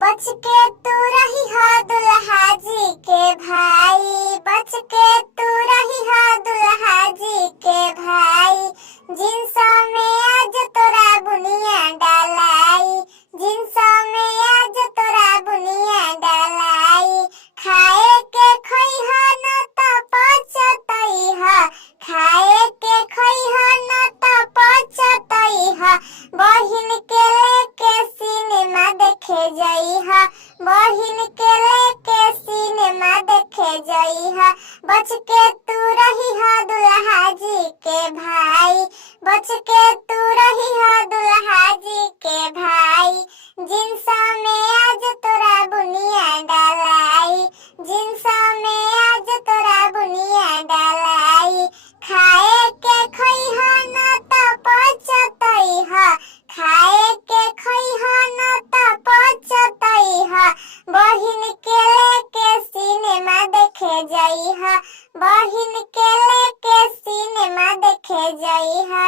बच के तू रही हो दुल्हा जी के भाई, बच के तू रही हो दुल्हा जी के भाई। जिनसों में आज तोरा बुनिया डालाई, जिनसों में आज तोरा बुनिया डालाई। खाए के खइहा न त पचतइहा, खाए के खइहा न त पचतइहा। बहिन के लेके सिनेमा देखे जइहा, बहिन के लेके सिनेमा देखे जइहा। बच के तू रही हो दुल्हा जी के भाई, बच के तू रही हो दुल्हा जी के भाई। जिनसों में आज तोरा बुनिया डालाई, जिनसों में आज तोरा बुनिया डालाई। खाए के खइहा न त पचतइहा, खाए के खइहा न त पचतइहा। बहिन के लेके सिनेमा देखे जइहा, बहिन के लेके सिनेमा देखे जइहा।